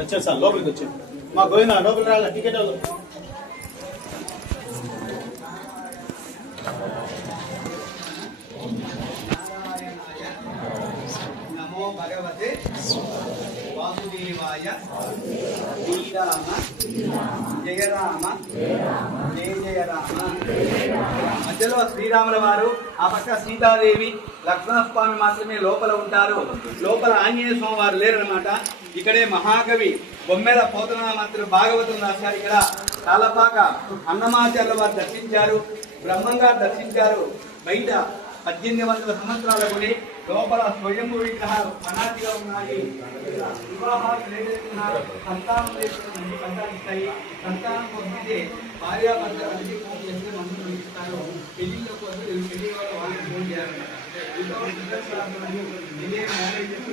వచ్చారు సార్ లోపలికి వచ్చారు మా గోవింద లోపలికి రాళ్ళ టికెట్ నమో భగవతే వాసుదేవాయ శ్రీరామ జయ రామ జయ జయ రామ. మధ్యలో శ్రీరాముల వారు, ఆ పక్క సీతాదేవి, లక్ష్మణస్వామి మాత్రమే లోపల ఉంటారు. లోపల ఆంజనేయ స్వామి వారు లేరనమాట. ఇక్కడే మహాకవి బొమ్మెల పోతనామాత్రులు భాగవతం రాశారు. ఇక్కడ తాళపాక అన్నమాచార్యుల వారు దర్శించారు, బ్రహ్మంగారు దర్శించారు. బయట 1800 సంవత్సరాల గుడి, లోపల స్వయంభూ విగ్రహాలు అనాదిగా ఉన్నాయి. వివాహాలు లేకున్నారు, సంతానం లేకుండా సంతానిస్తాయి. సంతానం పొందితే భార్యాభర్తలు అన్ని ఫోన్ చేస్తే మందులు ఇస్తారు. పెళ్లిళ్ళ కోసం పెళ్లి వాళ్ళు వాళ్ళకి ఫోన్ చేయాలన్నమాట. ఇదే మ్యారేజెస్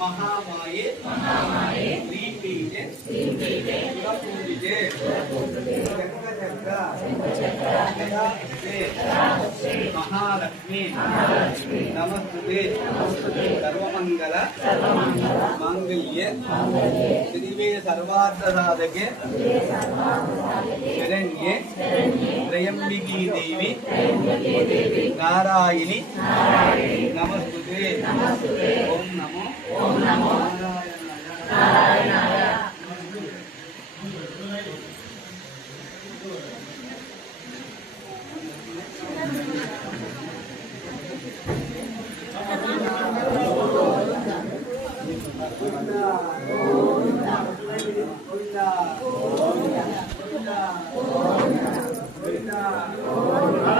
महामाये श्रीपीठे शिवपूजिते महालक्ष्मी नमस्ते सर्वमंगल मांगल्ये श्रीवे सर्वार्थ साधके शरण्ये त्र्यंबिकी देवी नारायणी नमस्ते ओम नमो नारायणाय.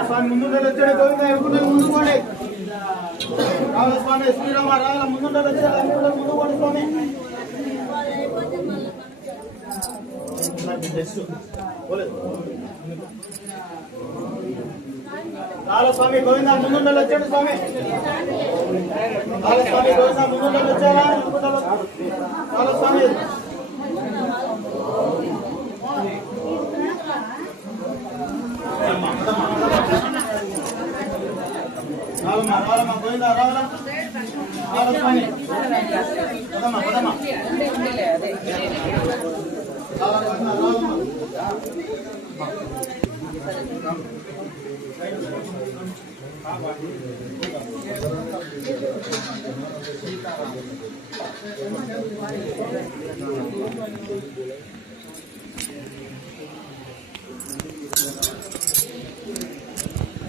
స్వామి ముందు వచ్చాడు గోవింద ఎప్పుడు ముందు పోండి. రావుల స్వామి శ్రీరామ రావుల ముందు వచ్చాడు ముందు పోండి స్వామి. రావుల స్వామి గోవింద ముందు వచ్చాడు స్వామి. రావుల స్వామి గోవింద ముందు వచ్చారా రావుల స్వామి. రావమ్మా రావమ్మా గోవింద రావాలా రావాల స్వామి. పదమ్మా పదమ్మా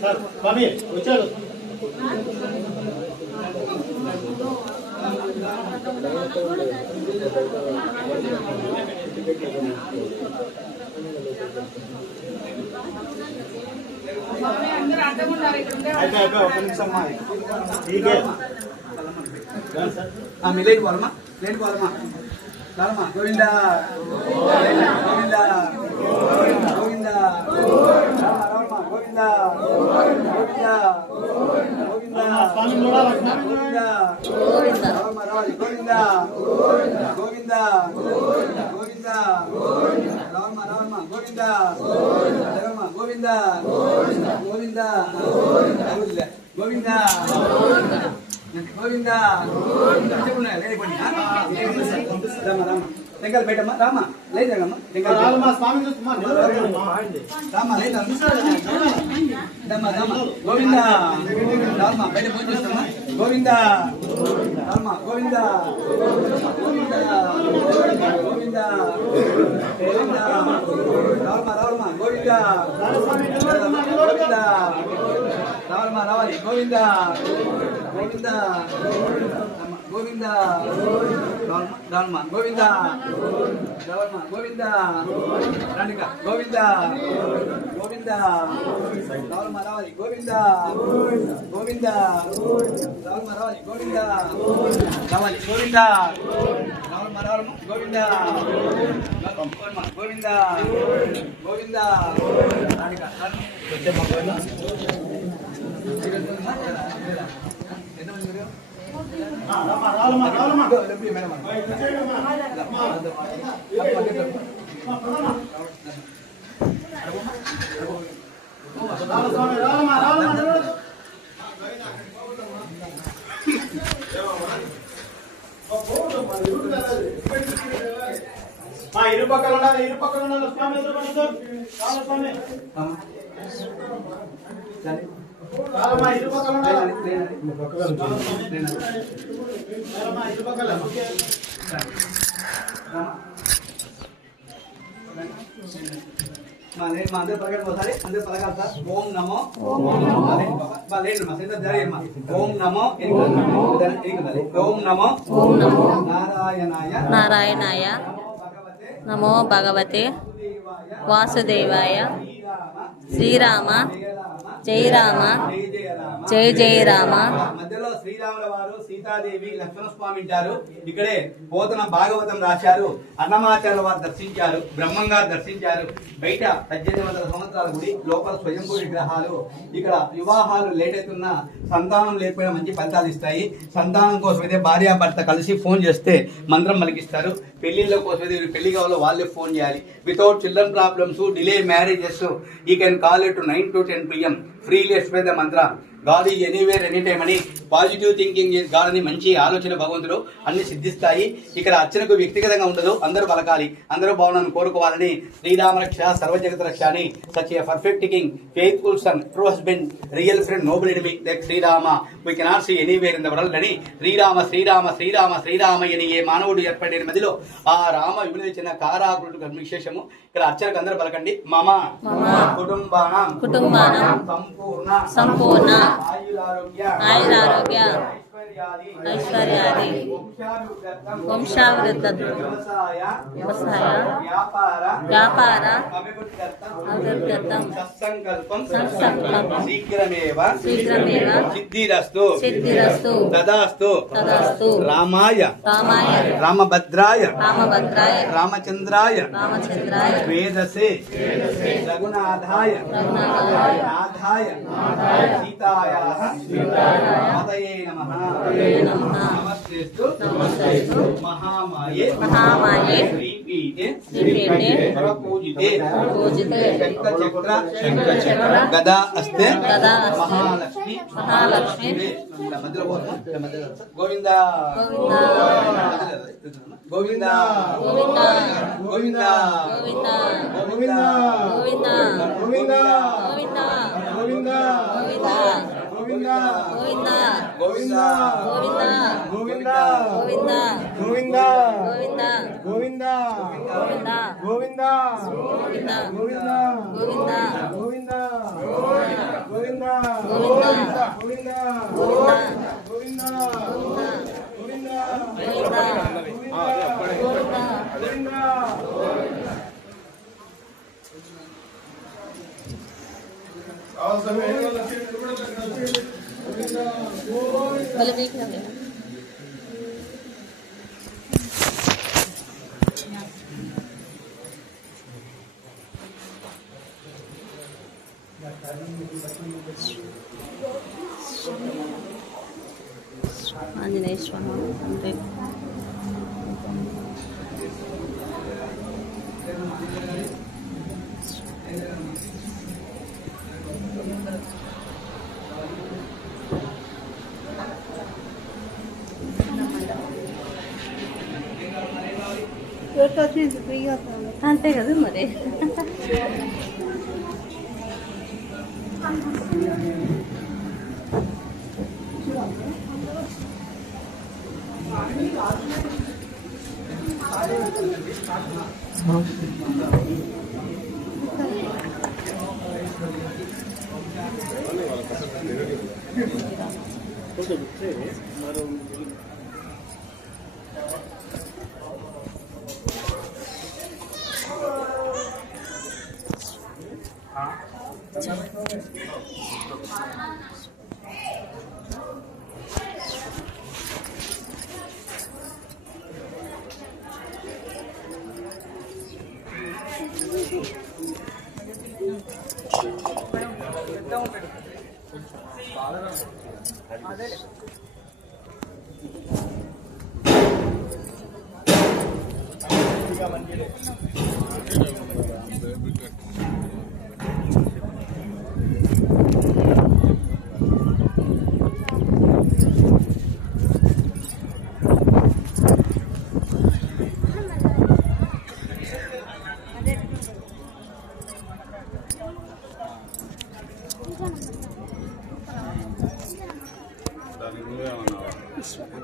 సార్ స్వామి వచ్చారు. ఒక నిమిషం లేని పోలమ్మా లేని పోలమ్మా రాలమ్మా. గోవింద గోవింద గోవింద రామా గోవింద గోవింద గోవింద గోవింద రామ రావాలి గోవింద గోవింద గోవింద రామ రామ గోవింద రామ గోవింద గోవింద గోవింద గోవింద రామ రామ టెంకాయలు పెట్టమ్మా రామ లేదమ్మా టెంకాయలు రామ లేదా గోవింద రామ బయట పూజ చేస్తామా. గోవింద రామ గోవింద గోవింద గోవింద గోవింద రామ రామ గోవింద గోవింద రామ రావాలి గోవింద గోవింద గోవింద రామ గోవింద రామ గోవింద రాణిక గోవింద గోవింద రామ రావాలి గోవింద గోవింద రామ రావాలి గోవింద రావాలి గోవింద రామ రామ గోవింద గోవింద గోవింద రాణిక ఇరుపక్కల ఉండాలి ఇరుపక్కల ఉండాలి స్వామి స్వామి ఇరుపక్కల ఉండాలి ఇరుపక్కల అందరూ పలకండి ఒకసారి అందరూ పలకాలి సార్ ఓం నమో ఓం నమో ఓం నమో నారాయణాయ నమో భగవతే వాసుదేవాయ శ్రీరామ జై రామ జయ జయ రామ. మధ్యలో శ్రీరాముల వారు సీతాదేవి లక్ష్మణస్వామి ఉంటారు. ఇక్కడే పోతన భాగవతం రాశారు. అన్నమాచార్య వారు దర్శించారు. బ్రహ్మంగారు దర్శించారు. బయట 1800 సంవత్సరాల గుడి, లోపల స్వయంభూ విగ్రహాలు. ఇక్కడ వివాహాలు లేట్ అవుతున్నా సంతానం లేకపోయినా మంచి ఫలితాలు ఇస్తాయి. సంతానం కోసం అయితే భార్యాభర్త కలిసి ఫోన్ చేస్తే మంత్రం పలికిస్తారు. పెళ్లిళ్ళ కోసం అయితే పెళ్లి కావాలో వాళ్ళే ఫోన్ చేయాలి. Without children problems, delay marriages, you can call it 9 to 10 PM freely express the mantra. God is anywhere any time అని పాజిటివ్ థింకింగ్ గాడ్ అని మంచి ఆలోచన భగవంతుడు అన్ని సిద్ధిస్తాయి. ఇక్కడ అర్చనకు వ్యక్తిగతంగా ఉండదు, అందరూ పలకాలి, అందరూ బాగున్నాను కోరుకోవాలని. శ్రీరామ రక్ష సర్వజగత రక్ష అని such a perfect king, faithful son, true husband, real friend, noble enemy like Srirama we cannot see anywhere in the world అని శ్రీరామ శ్రీరామ శ్రీరామ శ్రీరామయ్యని ఏ మానవుడు ఏర్పడిన మధ్యలో ఆ రామ విమల చిన్న కారాకుడు విశేషము. ఇక్కడ అర్చనకు అందరూ పలకండి. మమ కుటుంబానం సంపూర్ణ ఆయురారోగ్య ఐశ్వర్యాది వంశావృద్ధం వ్యవసాయ వ్యాపార అభివృద్ధం సత్సంకల్పం శీఘ్రమేవ సిద్ధిరస్తు తదాస్తు రామాయ రామభద్రాయ రామచంద్రాయ వేదసే రఘునాథాయ నాథాయ సీతాయాః మాతయే నమః. నమస్తేస్తు మహామాయే శ్రీపీఠే పూజితే శంఖచక్ర గదా అస్తే మహాలక్ష్మి గోవింద గోవింద గోవింద గోవింద గోవింద గోవింద గోవింద గోవింద గోవింద గోవింద గోవింద గోవింద ఆంజనేయ స్వామి అంటే అంతే కదా మరి.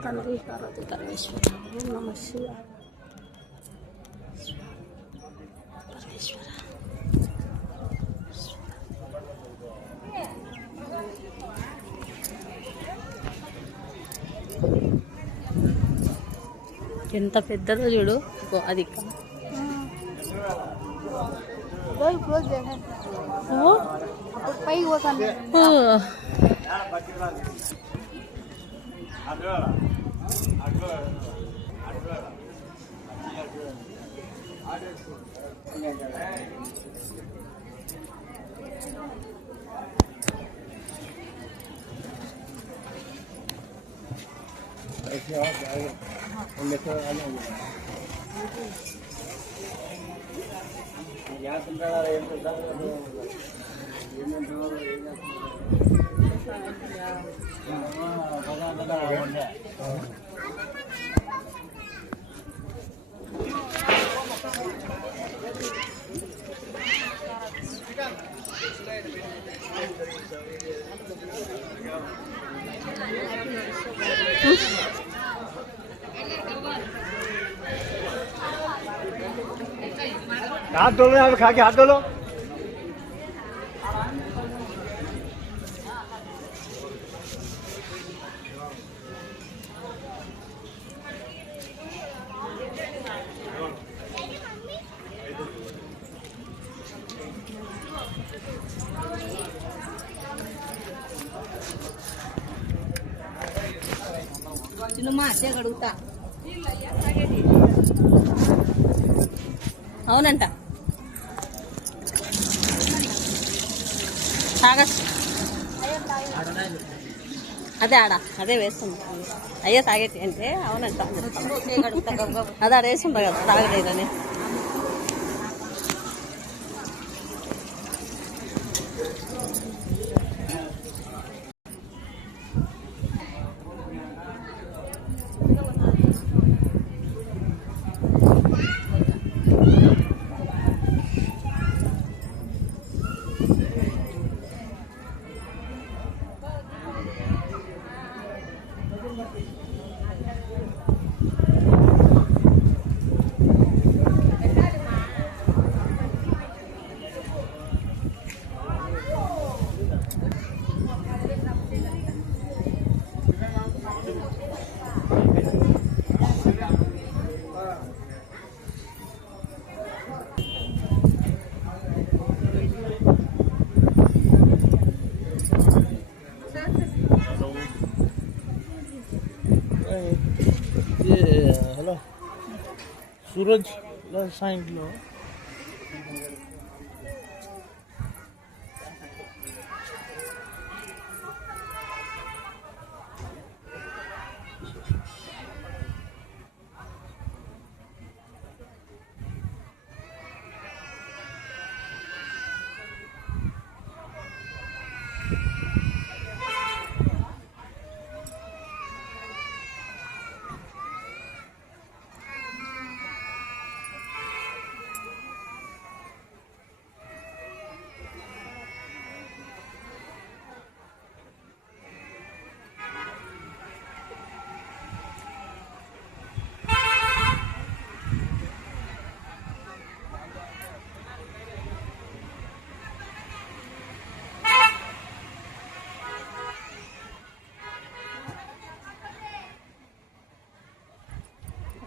తండ్రి పార్వతి పరమేశ్వర ఓం నమః శివాయ. పరమేశ్వర ఎంత పెద్దదో చూడు. అది పైకి పోతాను. हाथ धो लो, यहाँ पे खा के हाथ धो लो. అడుగుతా అవునంట. అదే ఆడ అదే వేస్తుంది. అయ్యే తాగేటి అంటే అవునంట. అదే ఆడ వేస్తుంటా కదా తాగలేదని. हेलो सूरज साइंड लो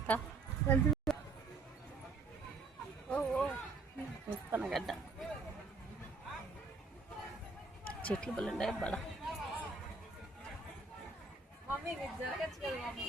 అక్క వస్తాను గడ్డ చెట్లు బలండే బడ మమ్మీ జరగచ్చు కదా మమ్మీ